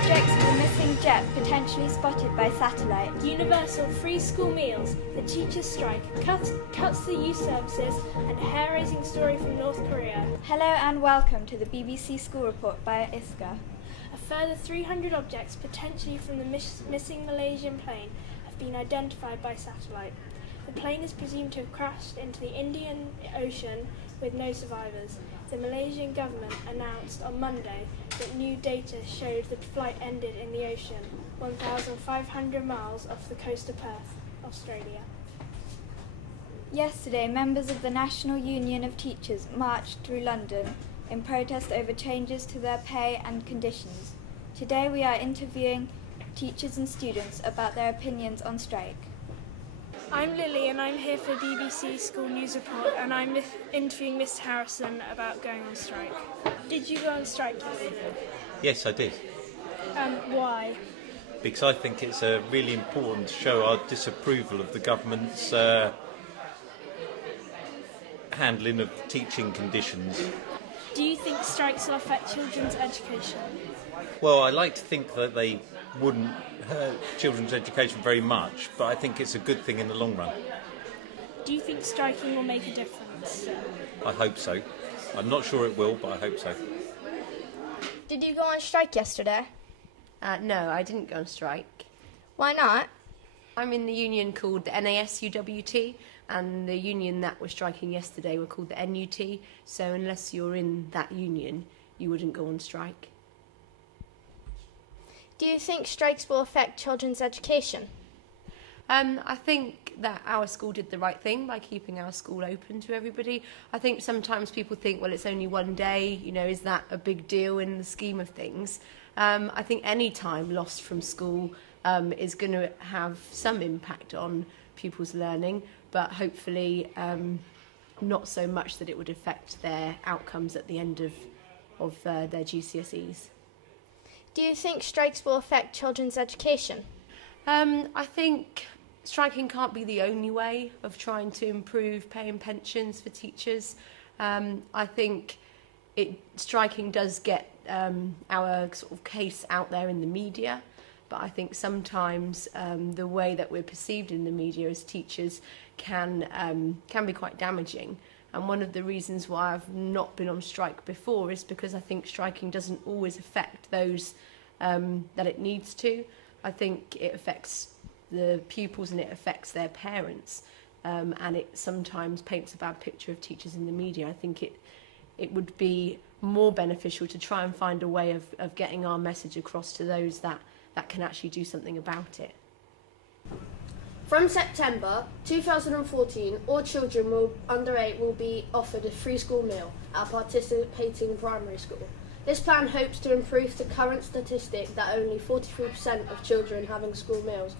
Objects of a missing jet potentially spotted by satellite. Universal free school meals, the teachers' strike, cuts to youth services, and a hair-raising story from North Korea. Hello and welcome to the BBC School Report by Isca. A further 300 objects, potentially from the missing Malaysian plane, have been identified by satellite. The plane is presumed to have crashed into the Indian Ocean with no survivors. The Malaysian government announced on Monday that new data showed the flight ended in the ocean, 1,500 miles off the coast of Perth, Australia. Yesterday, members of the National Union of Teachers marched through London in protest over changes to their pay and conditions. Today we are interviewing teachers and students about their opinions on strike. I'm Lilian, I'm here for BBC School News Report, and I'm interviewing Mr Harrison about going on strike. Did you go on strike today? Yes, I did. Why? Because I think it's really important to show our disapproval of the government's handling of teaching conditions. Do you think strikes will affect children's education? Well, I like to think that they wouldn't hurt children's education very much, but I think it's a good thing in the long run. Do you think striking will make a difference? I hope so. I'm not sure it will, but I hope so. Did you go on strike yesterday? No, I didn't go on strike. Why not? I'm in the union called the NASUWT, and the union that was striking yesterday were called the NUT, so unless you're in that union, you wouldn't go on strike. Do you think strikes will affect children's education? I think that our school did the right thing by keeping our school open to everybody. I think sometimes people think, well, it's only one day, is that a big deal in the scheme of things? I think any time lost from school is going to have some impact on pupils' learning, but hopefully not so much that it would affect their outcomes at the end of their GCSEs. Do you think strikes will affect children's education? I think striking can't be the only way of trying to improve pay and pensions for teachers. I think striking does get our sort of case out there in the media, but I think sometimes the way that we're perceived in the media as teachers can be quite damaging. And one of the reasons why I've not been on strike before is because I think striking doesn't always affect those that it needs to. I think it affects the pupils and it affects their parents, and it sometimes paints a bad picture of teachers in the media. I think it would be more beneficial to try and find a way of getting our message across to those that can actually do something about it. From September 2014, all children under 8 will be offered a free school meal at a participating primary school. This plan hopes to improve the current statistic that only 43% of children having school meals.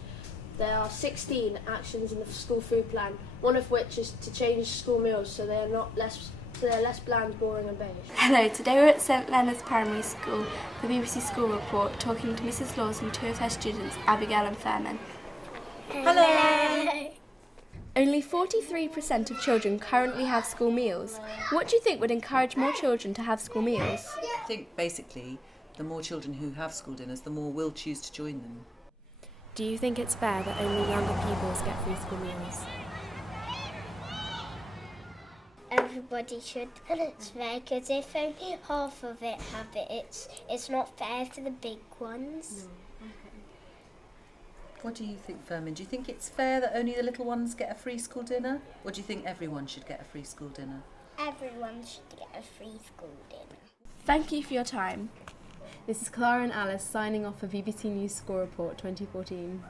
There are 16 actions in the school food plan, one of which is to change school meals so they're less bland, boring and beige. Hello, today we're at St Leonard's Primary School, the BBC School Report, talking to Mrs Laws and two of her students, Abigail and Fairman. Hello! Only 43% of children currently have school meals. What do you think would encourage more children to have school meals? I think basically the more children who have school dinners, the more will choose to join them. Do you think it's fair that only younger pupils get free school meals? Everybody should. It's fair because if only half of it have it, it's not fair for the big ones. No. Okay. What do you think, Fermin? Do you think it's fair that only the little ones get a free school dinner? Or do you think everyone should get a free school dinner? Everyone should get a free school dinner. Thank you for your time. This is Clara and Alice signing off for BBC News School Report 2014.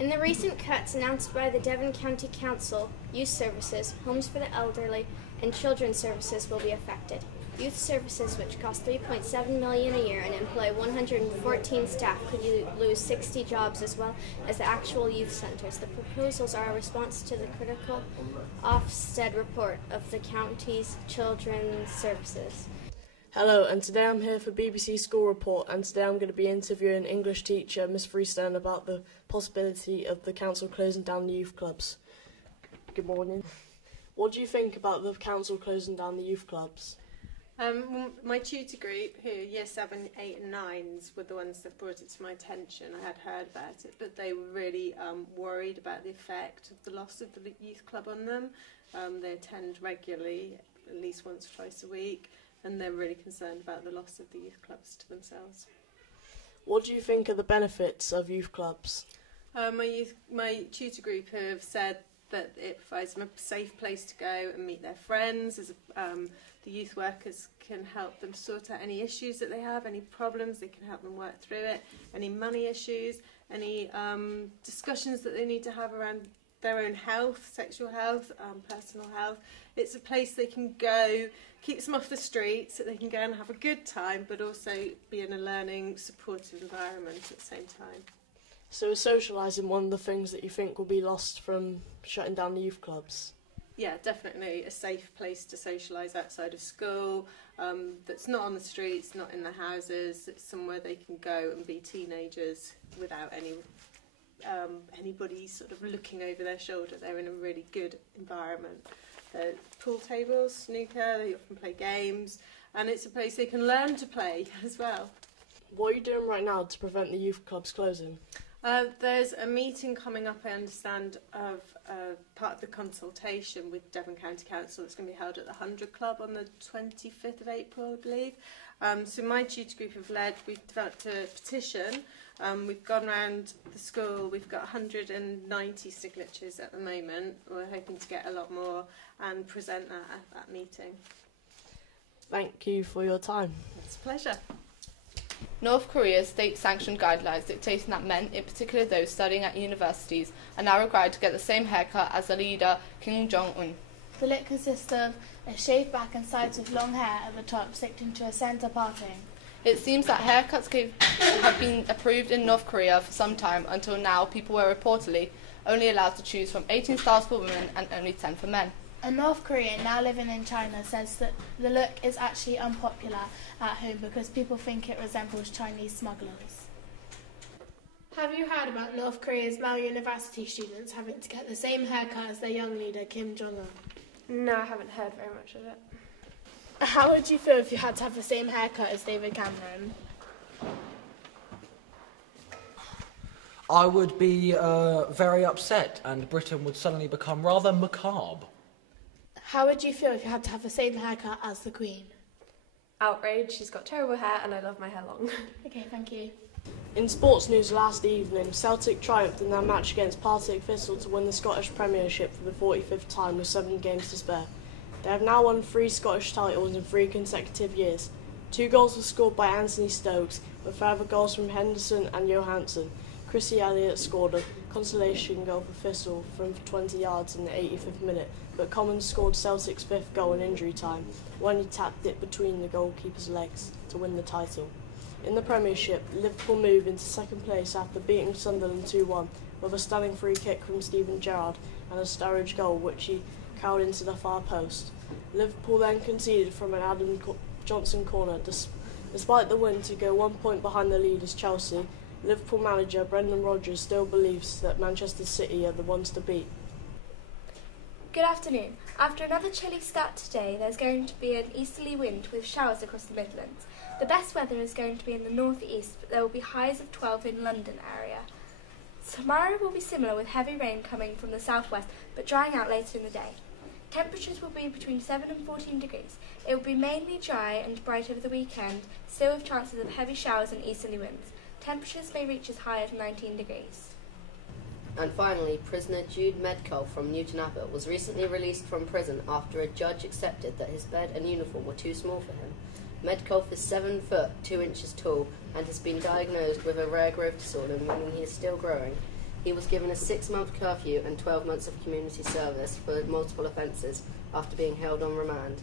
In the recent cuts announced by the Devon County Council, youth services, homes for the elderly, and children's services will be affected. Youth services, which cost $3.7 million a year and employ 114 staff, could lose 60 jobs, as well as the actual youth centres. The proposals are a response to the critical Ofsted report of the county's children's services. Hello, and today I'm here for BBC School Report, and today I'm going to be interviewing English teacher Miss Freestone about the possibility of the council closing down the youth clubs. Good morning. What do you think about the council closing down the youth clubs? My tutor group, who Year 7, 8 and 9s, were the ones that brought it to my attention. I had heard about it, but they were really worried about the effect of the loss of the youth club on them. They attend regularly, at least once or twice a week, and they're really concerned about the loss of the youth clubs to themselves. What do you think are the benefits of youth clubs? My tutor group have said that it provides them a safe place to go and meet their friends. The youth workers can help them sort out any issues that they have, any problems, they can help them work through it, any money issues, any discussions that they need to have around their own health, sexual health, personal health. It's a place they can go, keeps them off the streets, so they can go and have a good time, but also be in a learning, supportive environment at the same time. So is socialising one of the things that you think will be lost from shutting down the youth clubs? Yeah, definitely a safe place to socialise outside of school, that's not on the streets, not in the houses. It's somewhere they can go and be teenagers without anybody sort of looking over their shoulder. They're in a really good environment. Pool tables, snooker, they often play games, and it's a place they can learn to play as well. What are you doing right now to prevent the youth clubs closing? There's a meeting coming up, I understand, of part of the consultation with Devon County Council that's going to be held at the 100 Club on the 25th of April, I believe. So my tutor group we've developed a petition. We've gone around the school, we've got 190 signatures at the moment. We're hoping to get a lot more and present that at that meeting. Thank you for your time. It's a pleasure. North Korea's state-sanctioned guidelines dictating that men, in particular those studying at universities, are now required to get the same haircut as the leader, Kim Jong-un. The look consists of a shaved back and sides with long hair at the top slicked into a centre parting. It seems that haircuts have been approved in North Korea for some time. Until now, people were reportedly only allowed to choose from 18 styles for women and only 10 for men. A North Korean now living in China says that the look is actually unpopular at home because people think it resembles Chinese smugglers. Have you heard about North Korea's male university students having to get the same haircut as their young leader, Kim Jong-un? No, I haven't heard very much of it. How would you feel if you had to have the same haircut as David Cameron? I would be very upset, and Britain would suddenly become rather macabre. How would you feel if you had to have the same haircut as the Queen? Outrage, she's got terrible hair and I love my hair long. Okay, thank you. In sports news last evening, Celtic triumphed in their match against Partick Thistle to win the Scottish Premiership for the 45th time with 7 games to spare. They have now won 3 Scottish titles in 3 consecutive years. 2 goals were scored by Anthony Stokes, with further goals from Henderson and Johansson. Chrissy Elliot scored a consolation goal for Thistle from 20 yards in the 85th minute, but Commons scored Celtic's 5th goal in injury time when he tapped it between the goalkeeper's legs to win the title. In the Premiership, Liverpool moved into 2nd place after beating Sunderland 2-1 with a stunning free kick from Steven Gerrard and a Sturridge goal which he carried into the far post. Liverpool then conceded from an Adam Johnson corner. Despite the win to go 1 point behind the leaders Chelsea, Liverpool manager Brendan Rodgers still believes that Manchester City are the ones to beat. Good afternoon. After another chilly start today, there's going to be an easterly wind with showers across the Midlands. The best weather is going to be in the northeast, but there will be highs of 12 in London area. Tomorrow will be similar with heavy rain coming from the southwest, but drying out later in the day. Temperatures will be between 7 and 14 degrees. It will be mainly dry and bright over the weekend, still with chances of heavy showers and easterly winds. Temperatures may reach as high as 19 degrees. And finally, prisoner Jude Medcalf from Newton Abbot was recently released from prison after a judge accepted that his bed and uniform were too small for him. Medcalf is 7 foot 2 inches tall and has been diagnosed with a rare growth disorder, meaning he is still growing. He was given a 6-month curfew and 12 months of community service for multiple offences after being held on remand.